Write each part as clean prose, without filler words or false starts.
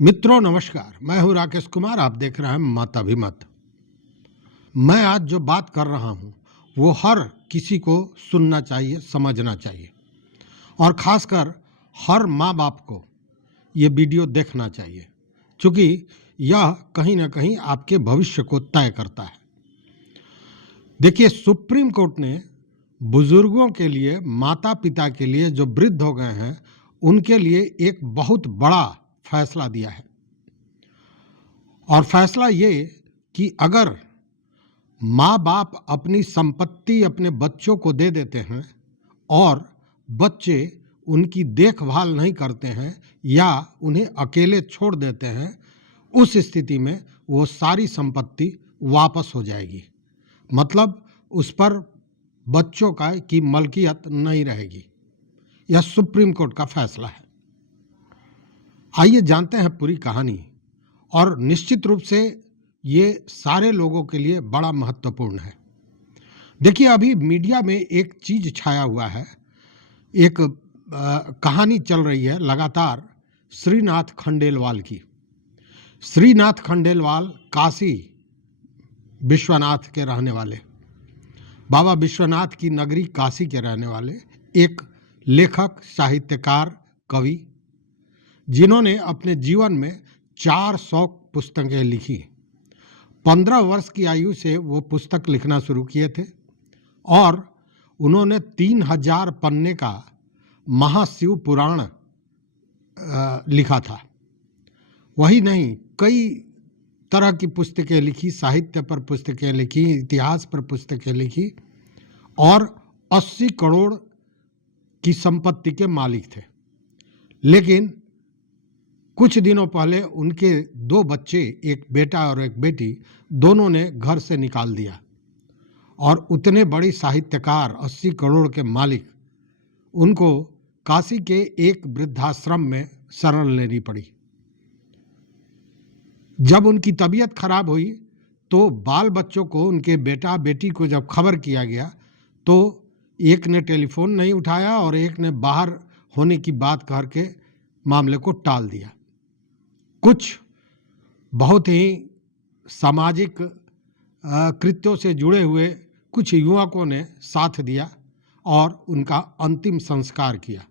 मित्रों नमस्कार, मैं हूं राकेश कुमार। आप देख रहे हैं मत अभिमत। मैं आज जो बात कर रहा हूं वो हर किसी को सुनना चाहिए, समझना चाहिए और खासकर हर माँ बाप को ये वीडियो देखना चाहिए, क्योंकि यह कहीं ना कहीं आपके भविष्य को तय करता है। देखिए, सुप्रीम कोर्ट ने बुजुर्गों के लिए, माता पिता के लिए, जो वृद्ध हो गए हैं उनके लिए एक बहुत बड़ा फैसला दिया है। और फैसला ये कि अगर माँ बाप अपनी संपत्ति अपने बच्चों को दे देते हैं और बच्चे उनकी देखभाल नहीं करते हैं या उन्हें अकेले छोड़ देते हैं, उस स्थिति में वो सारी संपत्ति वापस हो जाएगी। मतलब उस पर बच्चों की मलकियत नहीं रहेगी। यह सुप्रीम कोर्ट का फैसला है। आइए जानते हैं पूरी कहानी। और निश्चित रूप से ये सारे लोगों के लिए बड़ा महत्वपूर्ण है। देखिए, अभी मीडिया में एक चीज छाया हुआ है, एक कहानी चल रही है लगातार श्रीनाथ खंडेलवाल की। श्रीनाथ खंडेलवाल काशी विश्वनाथ के रहने वाले, बाबा विश्वनाथ की नगरी काशी के रहने वाले एक लेखक, साहित्यकार, कवि, जिन्होंने अपने जीवन में 400 पुस्तकें लिखी। 15 वर्ष की आयु से वो पुस्तक लिखना शुरू किए थे और उन्होंने 3000 पन्ने का महाशिव पुराण लिखा था। वही नहीं, कई तरह की पुस्तकें लिखी, साहित्य पर पुस्तकें लिखी, इतिहास पर पुस्तकें लिखी और 80 करोड़ की संपत्ति के मालिक थे। लेकिन कुछ दिनों पहले उनके 2 बच्चे, एक बेटा और एक बेटी, दोनों ने घर से निकाल दिया और उतने बड़ी साहित्यकार, 80 करोड़ के मालिक, उनको काशी के एक वृद्धाश्रम में शरण लेनी पड़ी। जब उनकी तबीयत खराब हुई तो बाल बच्चों को, उनके बेटा बेटी को जब खबर किया गया तो एक ने टेलीफोन नहीं उठाया और एक ने बाहर होने की बात करके मामले को टाल दिया। कुछ बहुत ही सामाजिक कृत्यों से जुड़े हुए कुछ युवकों ने साथ दिया और उनका अंतिम संस्कार किया।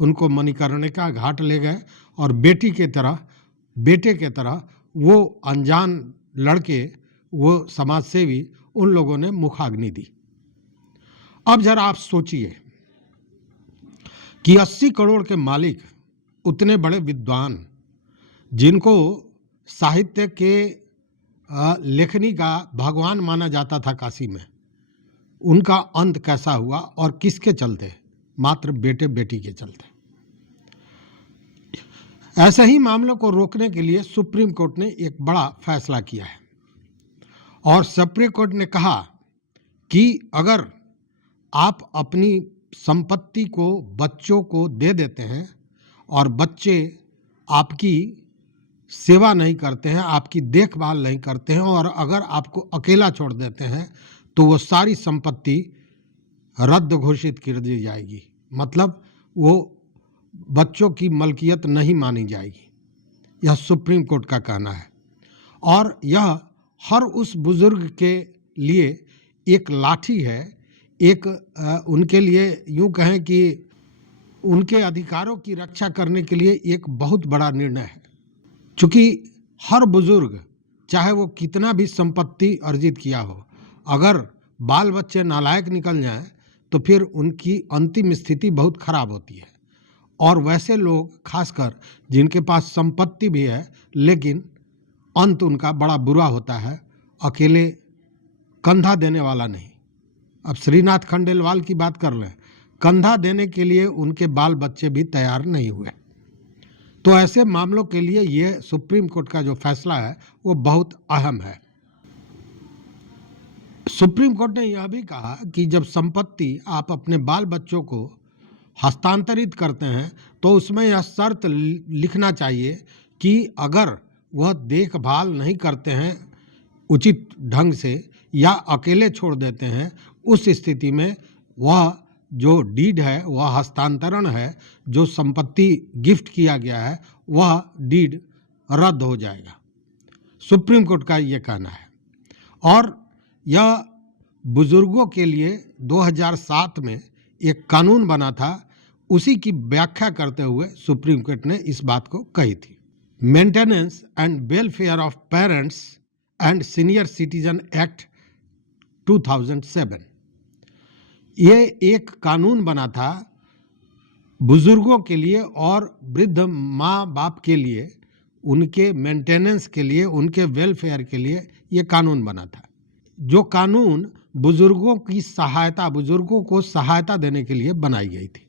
उनको मणिकर्णिका घाट ले गए और बेटे के तरह वो अनजान लड़के, वो समाजसेवी, उन लोगों ने मुखाग्नि दी। अब जरा आप सोचिए कि 80 करोड़ के मालिक, उतने बड़े विद्वान, जिनको साहित्य के लेखनी का भगवान माना जाता था काशी में, उनका अंत कैसा हुआ और किसके चलते? मात्र बेटे बेटी के चलते। ऐसे ही मामलों को रोकने के लिए सुप्रीम कोर्ट ने एक बड़ा फैसला किया है और सुप्रीम कोर्ट ने कहा कि अगर आप अपनी संपत्ति को बच्चों को दे देते हैं और बच्चे आपकी सेवा नहीं करते हैं, आपकी देखभाल नहीं करते हैं और अगर आपको अकेला छोड़ देते हैं, तो वो सारी संपत्ति रद्द घोषित कर दी जाएगी। मतलब वो बच्चों की मलकियत नहीं मानी जाएगी। यह सुप्रीम कोर्ट का कहना है और यह हर उस बुजुर्ग के लिए एक लाठी है, एक उनके लिए यूं कहें कि उनके अधिकारों की रक्षा करने के लिए एक बहुत बड़ा निर्णय है। क्योंकि हर बुजुर्ग, चाहे वो कितना भी संपत्ति अर्जित किया हो, अगर बाल बच्चे नालायक निकल जाएं तो फिर उनकी अंतिम स्थिति बहुत खराब होती है। और वैसे लोग, खासकर जिनके पास संपत्ति भी है लेकिन अंत उनका बड़ा बुरा होता है, अकेले कंधा देने वाला नहीं। अब श्रीनाथ खंडेलवाल की बात कर लें, कंधा देने के लिए उनके बाल बच्चे भी तैयार नहीं हुए। तो ऐसे मामलों के लिए ये सुप्रीम कोर्ट का जो फैसला है वो बहुत अहम है। सुप्रीम कोर्ट ने यह भी कहा कि जब संपत्ति आप अपने बाल बच्चों को हस्तांतरित करते हैं तो उसमें यह शर्त लिखना चाहिए कि अगर वह देखभाल नहीं करते हैं उचित ढंग से या अकेले छोड़ देते हैं, उस स्थिति में वह जो डीड है, वह हस्तांतरण है, जो संपत्ति गिफ्ट किया गया है, वह डीड रद्द हो जाएगा। सुप्रीम कोर्ट का ये कहना है। और यह बुजुर्गों के लिए 2007 में एक कानून बना था, उसी की व्याख्या करते हुए सुप्रीम कोर्ट ने इस बात को कही थी। Maintenance and welfare of parents and senior citizen act 2007, ये एक कानून बना था बुजुर्गों के लिए और वृद्ध माँ बाप के लिए, उनके मेंटेनेंस के लिए, उनके वेलफेयर के लिए ये कानून बना था। जो कानून बुजुर्गों की सहायता, बुजुर्गों को सहायता देने के लिए बनाई गई थी।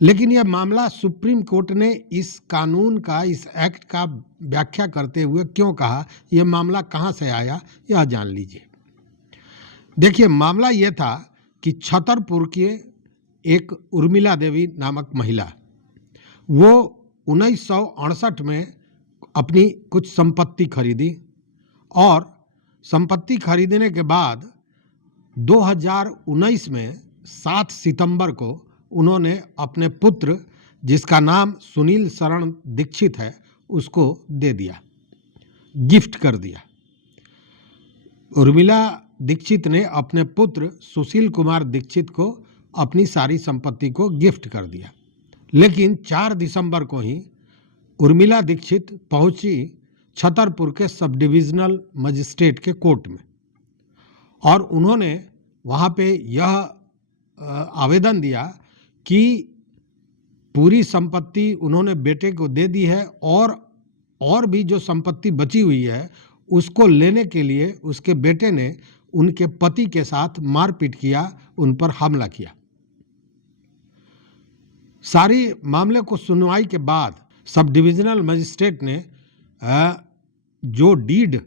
लेकिन यह मामला सुप्रीम कोर्ट ने इस कानून का, इस एक्ट का व्याख्या करते हुए क्यों कहा, यह मामला कहाँ से आया, यह जान लीजिए। देखिए, मामला यह था कि छतरपुर के एक उर्मिला देवी नामक महिला, वो 1968 में अपनी कुछ संपत्ति खरीदी और संपत्ति खरीदने के बाद 2019 में 7 सितंबर को उन्होंने अपने पुत्र, जिसका नाम सुनील शरण दीक्षित है, उसको दे दिया, गिफ्ट कर दिया। उर्मिला दीक्षित ने अपने पुत्र सुशील कुमार दीक्षित को अपनी सारी संपत्ति को गिफ्ट कर दिया। लेकिन 4 दिसंबर को ही उर्मिला दीक्षित पहुंची छतरपुर के सब डिविजनल मजिस्ट्रेट के कोर्ट में और उन्होंने वहाँ पे यह आवेदन दिया कि पूरी संपत्ति उन्होंने बेटे को दे दी है और भी जो संपत्ति बची हुई है उसको लेने के लिए उसके बेटे ने उनके पति के साथ मारपीट किया, उन पर हमला किया। सारी मामले को सुनवाई के बाद सब डिविजनल मजिस्ट्रेट ने जो डीड,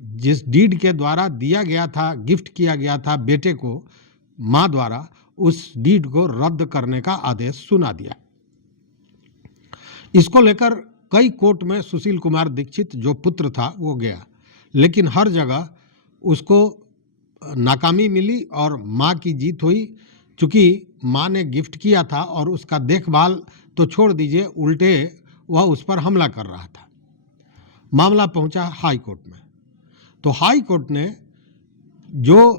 जिस डीड के द्वारा दिया गया था, गिफ्ट किया गया था बेटे को मां द्वारा, उस डीड को रद्द करने का आदेश सुना दिया। इसको लेकर कई कोर्ट में सुशील कुमार दीक्षित जो पुत्र था वो गया, लेकिन हर जगह उसको नाकामी मिली और मां की जीत हुई। चूंकि मां ने गिफ्ट किया था और उसका देखभाल तो छोड़ दीजिए, उल्टे वह उस पर हमला कर रहा था। मामला पहुंचा हाई कोर्ट में, तो हाई कोर्ट ने जो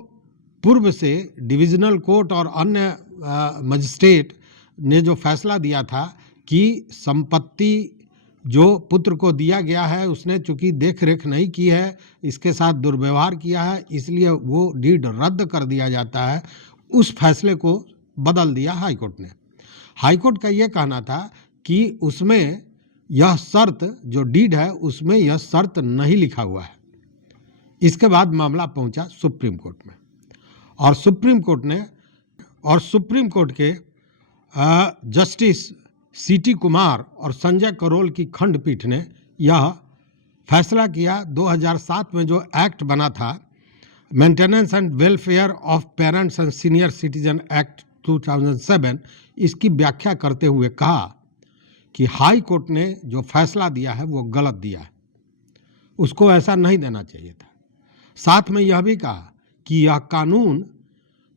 पूर्व से डिविजनल कोर्ट और अन्य मजिस्ट्रेट ने जो फैसला दिया था कि संपत्ति जो पुत्र को दिया गया है, उसने चूंकि देख रेख नहीं की है, इसके साथ दुर्व्यवहार किया है, इसलिए वो डीड रद्द कर दिया जाता है, उस फैसले को बदल दिया हाई कोर्ट ने। हाई कोर्ट का ये कहना था कि उसमें यह शर्त, जो डीड है उसमें यह शर्त नहीं लिखा हुआ है। इसके बाद मामला पहुंचा सुप्रीम कोर्ट में और सुप्रीम कोर्ट के जस्टिस सीटी कुमार और संजय करोल की खंडपीठ ने यह फैसला किया। 2007 में जो एक्ट बना था, maintenance and welfare of parents and senior citizen act 2007, इसकी व्याख्या करते हुए कहा कि हाई कोर्ट ने जो फैसला दिया है वो गलत दिया है, उसको ऐसा नहीं देना चाहिए था। साथ में यह भी कहा कि यह कानून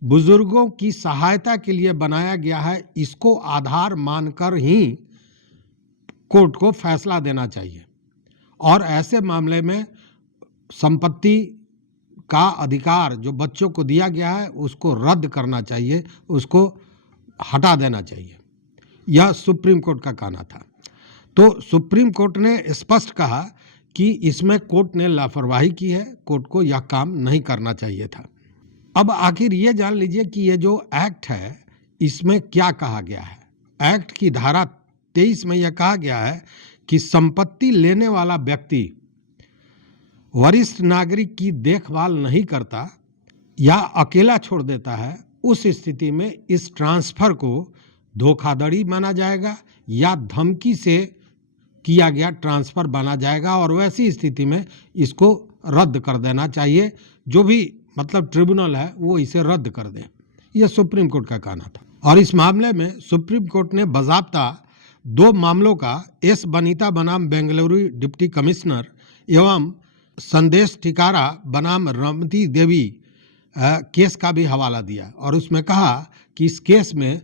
बुजुर्गों की सहायता के लिए बनाया गया है, इसको आधार मानकर ही कोर्ट को फैसला देना चाहिए और ऐसे मामले में संपत्ति का अधिकार जो बच्चों को दिया गया है उसको रद्द करना चाहिए, उसको हटा देना चाहिए। यह सुप्रीम कोर्ट का कहना था। तो सुप्रीम कोर्ट ने स्पष्ट कहा कि इसमें कोर्ट ने लापरवाही की है, कोर्ट को यह काम नहीं करना चाहिए था। अब आखिर ये जान लीजिए कि ये जो एक्ट है इसमें क्या कहा गया है। एक्ट की धारा 23 में यह कहा गया है कि संपत्ति लेने वाला व्यक्ति वरिष्ठ नागरिक की देखभाल नहीं करता या अकेला छोड़ देता है, उस स्थिति में इस ट्रांसफर को धोखाधड़ी माना जाएगा या धमकी से किया गया ट्रांसफर माना जाएगा और वैसी स्थिति में इसको रद्द कर देना चाहिए। जो भी मतलब ट्रिब्यूनल है वो इसे रद्द कर दे, यह सुप्रीम कोर्ट का कहना था। और इस मामले में सुप्रीम कोर्ट ने बाज़ाब्ता 2 मामलों का एस बनीता बनाम बेंगलुरु डिप्टी कमिश्नर एवं संदेश टिकारा बनाम रमती देवी केस का भी हवाला दिया और उसमें कहा कि इस केस में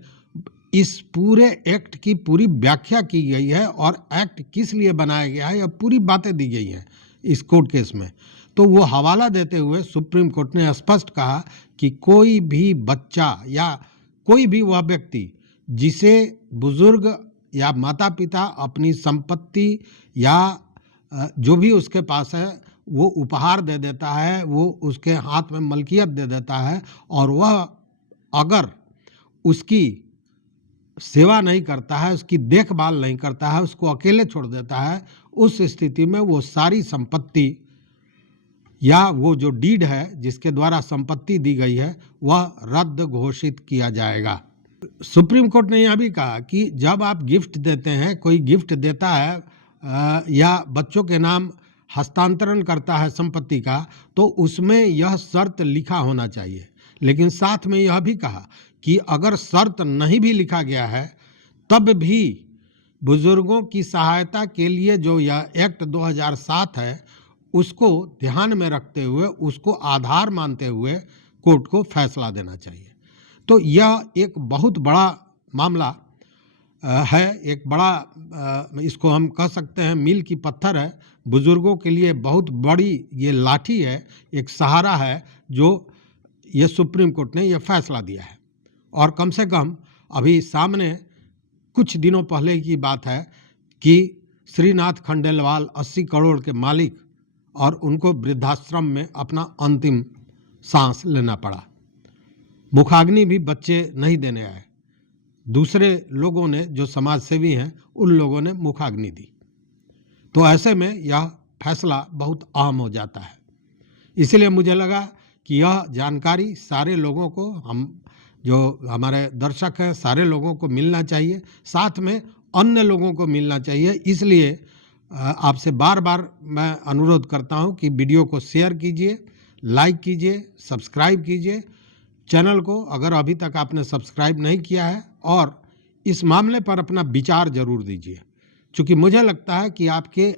इस पूरे एक्ट की पूरी व्याख्या की गई है और एक्ट किस लिए बनाया गया है, यह पूरी बातें दी गई हैं इस कोर्ट केस में। तो वो हवाला देते हुए सुप्रीम कोर्ट ने स्पष्ट कहा कि कोई भी बच्चा या कोई भी वह व्यक्ति जिसे बुजुर्ग या माता पिता अपनी संपत्ति या जो भी उसके पास है वो उपहार दे देता है, वो उसके हाथ में मलकियत दे देता है और वह अगर उसकी सेवा नहीं करता है, उसकी देखभाल नहीं करता है, उसको अकेले छोड़ देता है, उस स्थिति में वो सारी संपत्ति या वो जो डीड है जिसके द्वारा संपत्ति दी गई है वह रद्द घोषित किया जाएगा। सुप्रीम कोर्ट ने यह भी कहा कि जब आप गिफ्ट देते हैं, कोई गिफ्ट देता है या बच्चों के नाम हस्तांतरण करता है संपत्ति का, तो उसमें यह शर्त लिखा होना चाहिए। लेकिन साथ में यह भी कहा कि अगर शर्त नहीं भी लिखा गया है तब भी बुजुर्गों की सहायता के लिए जो यह एक्ट 2007 है उसको ध्यान में रखते हुए, उसको आधार मानते हुए कोर्ट को फैसला देना चाहिए। तो यह एक बहुत बड़ा मामला है, एक बड़ा इसको हम कह सकते हैं मील की पत्थर है, बुजुर्गों के लिए बहुत बड़ी ये लाठी है, एक सहारा है जो ये सुप्रीम कोर्ट ने यह फैसला दिया है। और कम से कम अभी सामने कुछ दिनों पहले की बात है कि श्रीनाथ खंडेलवाल 80 करोड़ के मालिक और उनको वृद्धाश्रम में अपना अंतिम सांस लेना पड़ा। मुखाग्नि भी बच्चे नहीं देने आए, दूसरे लोगों ने जो समाज सेवी हैं उन लोगों ने मुखाग्नि दी। तो ऐसे में यह फैसला बहुत अहम हो जाता है। इसलिए मुझे लगा कि यह जानकारी सारे लोगों को, हम जो हमारे दर्शक हैं सारे लोगों को मिलना चाहिए, साथ में अन्य लोगों को मिलना चाहिए। इसलिए आपसे बार बार मैं अनुरोध करता हूं कि वीडियो को शेयर कीजिए, लाइक कीजिए, सब्सक्राइब कीजिए चैनल को अगर अभी तक आपने सब्सक्राइब नहीं किया है, और इस मामले पर अपना विचार जरूर दीजिए, क्योंकि मुझे लगता है कि आपके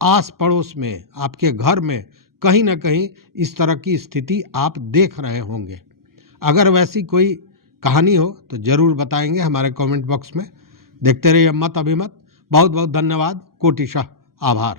आस पड़ोस में, आपके घर में कहीं ना कहीं इस तरह की स्थिति आप देख रहे होंगे। अगर वैसी कोई कहानी हो तो ज़रूर बताएंगे हमारे कमेंट बॉक्स में। देखते रहिए मत अभिमत। बहुत बहुत धन्यवाद, कोटिशः आभार।